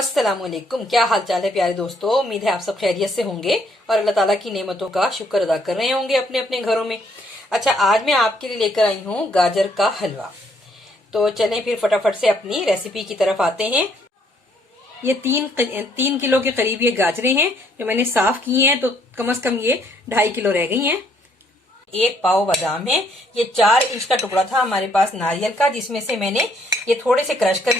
अस्सलामुअलैकुम। क्या हाल चाल है प्यारे दोस्तों। उम्मीद है आप सब खैरियत से होंगे और अल्लाह ताला की नेमतों का शुक्र अदा कर रहे होंगे अपने अपने घरों में। अच्छा, आज मैं आपके लिए लेकर आई हूँ गाजर का हलवा। तो चलें फिर फटाफट से अपनी रेसिपी की तरफ आते हैं। ये तीन किलो के करीब ये गाजरें हैं जो मैंने साफ की हैं, तो कम से कम ये 2.5 किलो रह गई हैं। 1 पाव बादाम है। ये 4 इंच का टुकड़ा था हमारे पास नारियल का, जिसमें से मैंने ये थोड़े से क्रश कर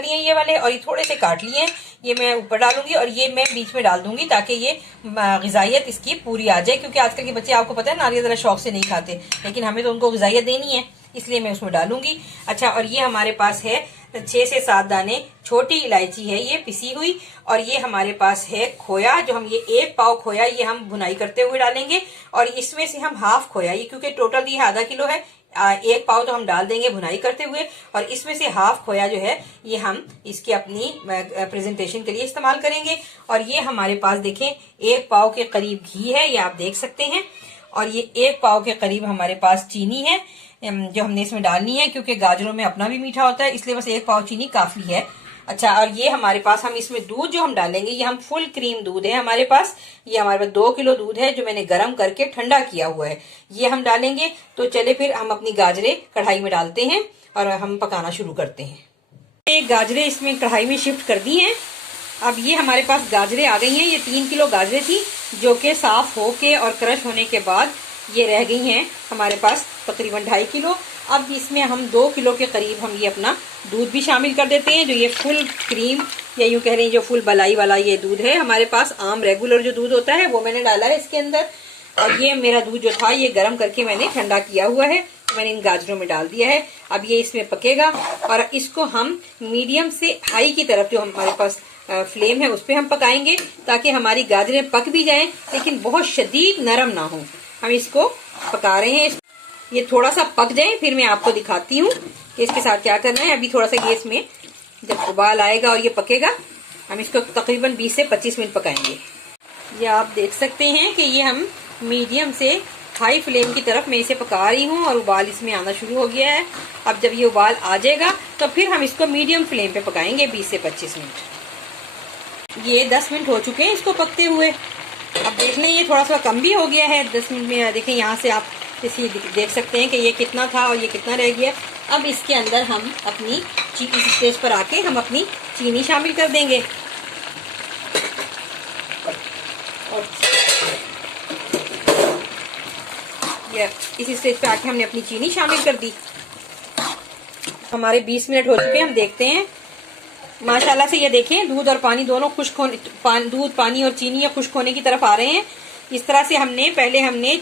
लिए ये वाले, और ये थोड़े से काट लिए हैं। ये मैं ऊपर डालूंगी और ये मैं बीच में डाल दूंगी ताकि ये ग़िज़ाइयत इसकी पूरी आ जाए, क्योंकि आजकल के बच्चे आपको पता है नारियल जरा शौक से नहीं खाते, लेकिन हमें तो उनको ग़िज़ाइयत देनी है, इसलिए मैं उसमें डालूंगी। अच्छा, और ये हमारे पास है 6 से 7 दाने छोटी इलायची है ये पिसी हुई, और ये हमारे पास है खोया, जो हम ये 1 पाव खोया ये हम भुनाई करते हुए डालेंगे, और इसमें से हम हाफ खोया, ये क्योंकि टोटल ये आधा किलो है, 1 पाव तो हम डाल देंगे भुनाई करते हुए, और इसमें से हाफ खोया जो है ये हम इसकी अपनी प्रेजेंटेशन के लिए इस्तेमाल करेंगे। और ये हमारे पास देखें 1 पाव के करीब घी है, ये आप देख सकते हैं, और ये 1 पाव के करीब हमारे पास चीनी है जो हमने इसमें डालनी है, क्योंकि गाजरों में अपना भी मीठा होता है, इसलिए बस 1 पाव चीनी काफी है। अच्छा, और ये हमारे पास हम इसमें दूध जो हम डालेंगे ये हम फुल क्रीम दूध है हमारे पास। ये हमारे पास 2 किलो दूध है जो मैंने गर्म करके ठंडा किया हुआ है, ये हम डालेंगे। तो चले फिर हम अपनी गाजरें कढ़ाई में डालते हैं और हम पकाना शुरू करते हैं। गाजरें इसमें कढ़ाई में शिफ्ट कर दी हैं। अब ये हमारे पास गाजरें आ गई हैं। ये 3 किलो गाजरें थी जो कि साफ होके और क्रश होने के बाद ये रह गई हैं हमारे पास तकरीबन 2.5 किलो। अब इसमें हम 2 किलो के करीब हम ये अपना दूध भी शामिल कर देते हैं, जो ये फुल क्रीम या यूं कह रहे हैं जो फुल बलाई वाला ये दूध है हमारे पास। आम रेगुलर जो दूध होता है वो मैंने डाला है इसके अंदर, और ये मेरा दूध जो था ये गर्म करके मैंने ठंडा किया हुआ है, मैंने इन गाजरों में डाल दिया है। अब ये इसमें पकेगा और इसको हम मीडियम से हाई की तरफ जो हमारे पास फ्लेम है उस पर हम पकाएंगे, ताकि हमारी गाजरें पक भी जाएं लेकिन बहुत शदीद नरम ना हो। हम इसको पका रहे हैं, ये थोड़ा सा पक जाए फिर मैं आपको दिखाती हूँ कि इसके साथ क्या करना है। अभी थोड़ा सा गैस में जब उबाल आएगा और ये पकेगा, हम इसको तकरीबन 20 से 25 मिनट पकाएंगे। ये आप देख सकते हैं कि ये हम मीडियम से हाई फ्लेम की तरफ मैं इसे पका रही हूँ और उबाल इसमें आना शुरू हो गया है। अब जब ये उबाल आ जाएगा तो फिर हम इसको मीडियम फ्लेम पे पकाएंगे 20 से 25 मिनट। ये 10 मिनट हो चुके हैं इसको पकते हुए। अब देख लें ये थोड़ा सा कम भी हो गया है 10 मिनट में। देखें यहाँ से आप इसी देख सकते हैं कि ये कितना था और ये कितना रह गया। अब इसके अंदर हम अपनी इस स्टेज पर आके हम अपनी चीनी शामिल कर देंगे, और ये इस स्टेज पे आके हमने अपनी चीनी शामिल कर दी। हमारे 20 मिनट हो चुके हैं, हम देखते हैं। माशाल्लाह से ये देखें दूध और पानी दोनों खुश्क होने, दूध पानी और चीनी ये खुश्क होने की तरफ आ रहे हैं। इस तरह से पहले हमने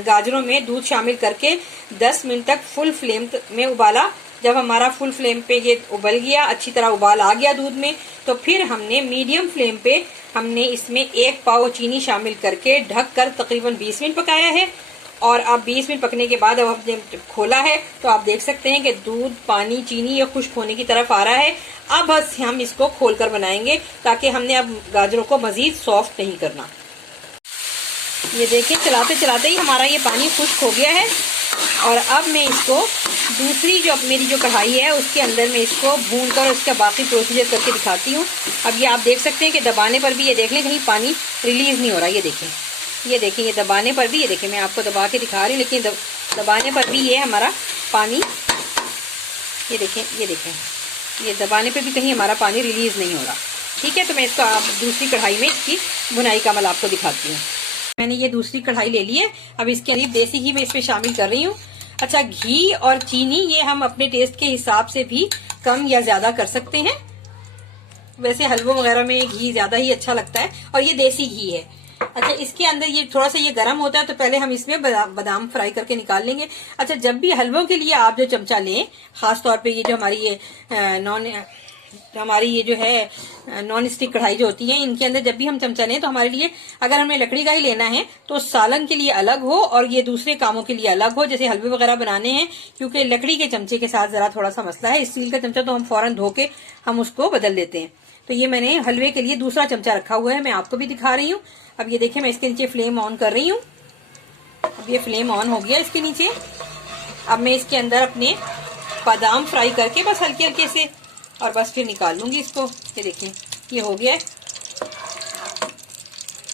गाजरों में दूध शामिल करके 10 मिनट तक फुल फ्लेम में उबाला। जब हमारा फुल फ्लेम पे ये उबल गया, अच्छी तरह उबाल आ गया दूध में, तो फिर हमने मीडियम फ्लेम पे हमने इसमें 1 पाव चीनी शामिल करके ढक कर तकरीबन 20 मिनट पकाया है। और अब 20 मिनट पकने के बाद अब हमने खोला है तो आप देख सकते हैं कि दूध पानी चीनी ये खुश्क होने की तरफ आ रहा है। अब बस हम इसको खोलकर बनाएंगे, ताकि हमने अब गाजरों को मजीद सॉफ्ट नहीं करना। ये देखिए चलाते चलाते ही हमारा ये पानी खुश्क हो गया है, और अब मैं इसको दूसरी जो मेरी जो कढ़ाई है उसके अंदर मैं इसको भून कर उसका बाकी प्रोसीजर करके दिखाती हूँ। अब ये आप देख सकते हैं कि दबाने पर भी ये देख लें कहीं पानी रिलीज नहीं हो रहा। ये देखें ये दबाने पर भी, ये देखें मैं आपको दबा के दिखा रही हूँ, लेकिन दबाने पर भी ये हमारा पानी, ये देखें ये दबाने पर भी कहीं हमारा पानी रिलीज नहीं हो रहा। ठीक है, तो मैं इसको आप दूसरी कढ़ाई में इसकी भुनाई का अमल आपको दिखाती हूँ। मैंने ये दूसरी कढ़ाई ले ली है। अब इसके करीब देसी घी मैं इसमें शामिल कर रही हूँ। अच्छा, घी और चीनी ये हम अपने टेस्ट के हिसाब से भी कम या ज्यादा कर सकते हैं। वैसे हलवों वगैरह में घी ज्यादा ही अच्छा लगता है, और ये देसी घी है। अच्छा, इसके अंदर ये थोड़ा सा ये गर्म होता है तो पहले हम इसमें बादाम फ्राई करके निकाल लेंगे। अच्छा, जब भी हलवों के लिए आप जो चमचा लें, खास तौर पे ये जो हमारी ये जो है नॉन स्टिक कढ़ाई जो होती है, इनके अंदर जब भी हम चमचा लें तो हमारे लिए, अगर हमें लकड़ी का ही लेना है तो सालन के लिए अलग हो और ये दूसरे कामों के लिए अलग हो, जैसे हलवे वगैरह बनाने हैं, क्योंकि लकड़ी के चमचे के साथ जरा थोड़ा सा मसला है। स्टील का चमचा तो हम फौरन धो के हम उसको बदल देते हैं। तो ये मैंने हलवे के लिए दूसरा चमचा रखा हुआ है, मैं आपको भी दिखा रही हूँ। अब ये देखिए मैं इसके नीचे फ्लेम ऑन कर रही हूँ। अब ये फ्लेम ऑन हो गया इसके नीचे। अब मैं इसके अंदर अपने बादाम फ्राई करके बस हल्के हल्के से और बस फिर निकाल लूंगी इसको। ये देखिए ये हो गया है।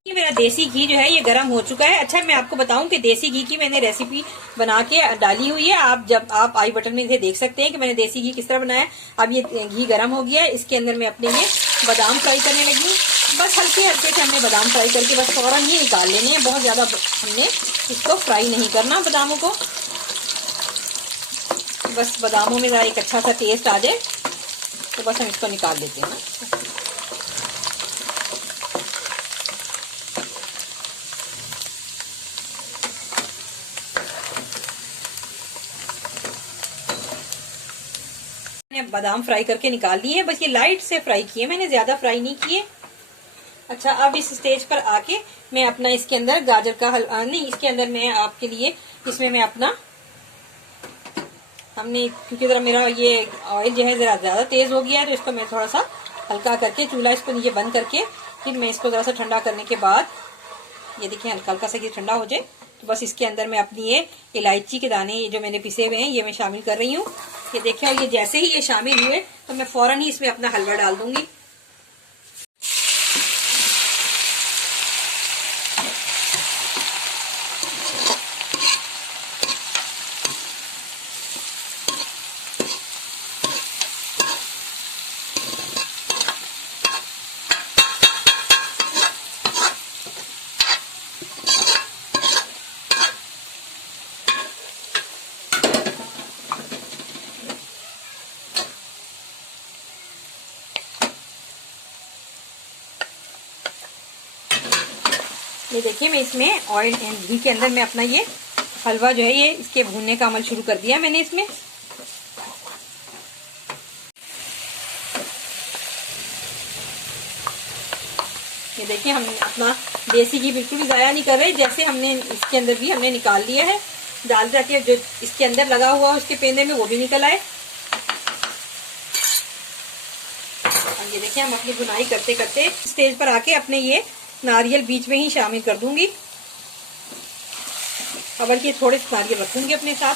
ये मेरा देसी घी जो है ये गर्म हो चुका है। अच्छा मैं आपको बताऊं कि देसी घी की मैंने रेसिपी बना के डाली हुई है। आप आई बटन में इसे देख सकते हैं कि मैंने देसी घी किस तरह बनाया। अब ये घी गर्म हो गया है, इसके अंदर मैं अपने ये बादाम फ्राई करने लगी हूँ। बस हल्के हल्के से हमने बादाम फ्राई करके बस फौरन ही निकाल लेने हैं। बहुत ज्यादा हमने इसको फ्राई नहीं करना बादामों को। बस बादामों में जरा एक अच्छा सा टेस्ट आ जाए तो बस हम इसको निकाल लेते हैं। मैंने बादाम फ्राई करके निकाल लिए हैं। बस ये लाइट से फ्राई किए, मैंने ज्यादा फ्राई नहीं किए। अच्छा अब इस स्टेज पर आके मैं अपना इसके अंदर गाजर का हलवा नहीं, इसके अंदर मैं आपके लिए इसमें मैं अपना क्योंकि जरा मेरा ये ऑयल जो है जरा ज्यादा तेज हो गया है तो इसको मैं थोड़ा सा हल्का करके चूल्हा इसको नीचे बंद करके फिर मैं इसको जरा सा ठंडा करने के बाद ये देखिए हल्का हल्का सा ये ठंडा हो जाए तो बस इसके अंदर मैं अपनी ये इलायची के दाने ये जो मैंने पिसे हुए हैं ये मैं शामिल कर रही हूँ। ये देखिए और ये जैसे ही ये शामिल हुए तो मैं फौरन ही इसमें अपना हलवा डाल दूंगी। ये देखिए मैं इसमें ऑयल एंड घी के अंदर मैं अपना ये हलवा जो है ये इसके भूनने का अमल शुरू कर दिया मैंने इसमें। ये देखिए हम अपना देसी घी बिल्कुल भी ज़ाया नहीं कर रहे। जैसे हमने इसके अंदर भी हमने निकाल लिया है, डाल ताकि जो इसके अंदर लगा हुआ उसके पेंदे में वो भी निकल आए। और ये देखिए हम अपनी बुनाई करते करते स्टेज पर आके अपने ये नारियल बीच में ही शामिल कर दूंगी और बल्कि थोड़े से नारियल रखूंगी अपने साथ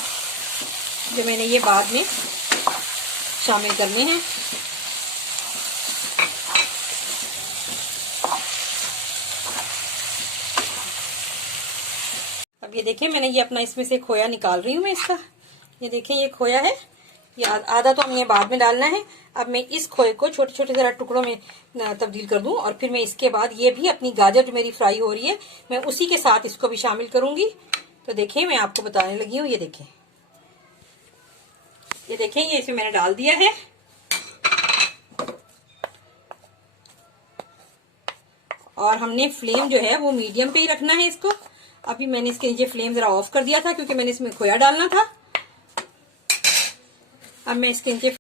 जो मैंने ये बाद में शामिल करने हैं। अब ये देखिए मैंने ये अपना इसमें से खोया निकाल रही हूँ मैं इसका। ये देखिए ये खोया है, ये आधा तो हमें बाद में डालना है। अब मैं इस खोए को छोटे छोटे जरा टुकड़ों में तब्दील कर दूं और फिर मैं इसके बाद ये भी अपनी गाजर जो मेरी फ्राई हो रही है मैं उसी के साथ इसको भी शामिल करूंगी। तो देखिए मैं आपको बताने लगी हूँ। ये देखिए ये इसमें मैंने डाल दिया है और हमने फ्लेम जो है वो मीडियम पे ही रखना है इसको। अभी मैंने इसके नीचे फ्लेम जरा ऑफ कर दिया था क्योंकि मैंने इसमें खोया डालना था। अब मैं इसके नीचे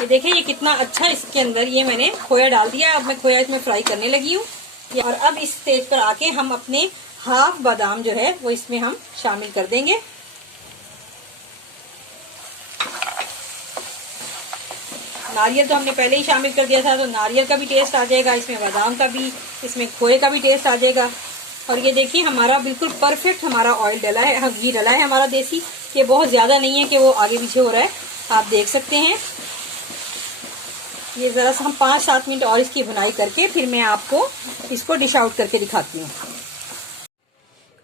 ये देखिए ये कितना अच्छा इसके अंदर ये मैंने खोया डाल दिया। अब मैं खोया इसमें फ्राई करने लगी हूँ और अब इस स्टेज पर आके हम अपने हाफ बादाम जो है वो इसमें हम शामिल कर देंगे। नारियल तो हमने पहले ही शामिल कर दिया था तो नारियल का भी टेस्ट आ जाएगा, इसमें बादाम का भी, इसमें खोए का भी टेस्ट आ जाएगा। और ये देखिए हमारा बिल्कुल परफेक्ट हमारा ऑयल डला है, घी डला है हमारा देसी। ये बहुत ज्यादा नहीं है कि वो आगे पीछे हो रहा है, आप देख सकते हैं। ये जरा सा हम 5-7 मिनट और इसकी भुनाई करके फिर मैं आपको इसको डिश आउट करके दिखाती हूँ।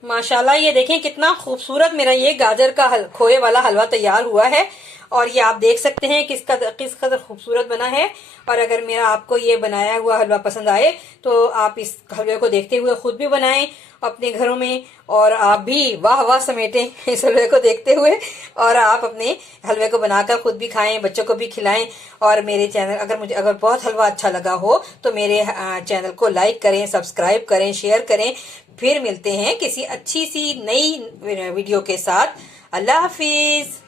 माशाल्लाह ये देखें कितना खूबसूरत मेरा ये गाजर का खोए वाला हलवा तैयार हुआ है और ये आप देख सकते हैं किस कदर खूबसूरत बना है। और अगर मेरा आपको ये बनाया हुआ हलवा पसंद आए तो आप इस हलवे को देखते हुए खुद भी बनाएं अपने घरों में और आप भी वाह वाह समेटें इस हलवे को देखते हुए और आप अपने हलवे को बनाकर खुद भी खाएं, बच्चों को भी खिलाएं। और मेरे चैनल अगर बहुत हलवा अच्छा लगा हो तो मेरे चैनल को लाइक करें, सब्सक्राइब करें, शेयर करें। फिर मिलते हैं किसी अच्छी सी नई वीडियो के साथ। अल्लाह हाफिज।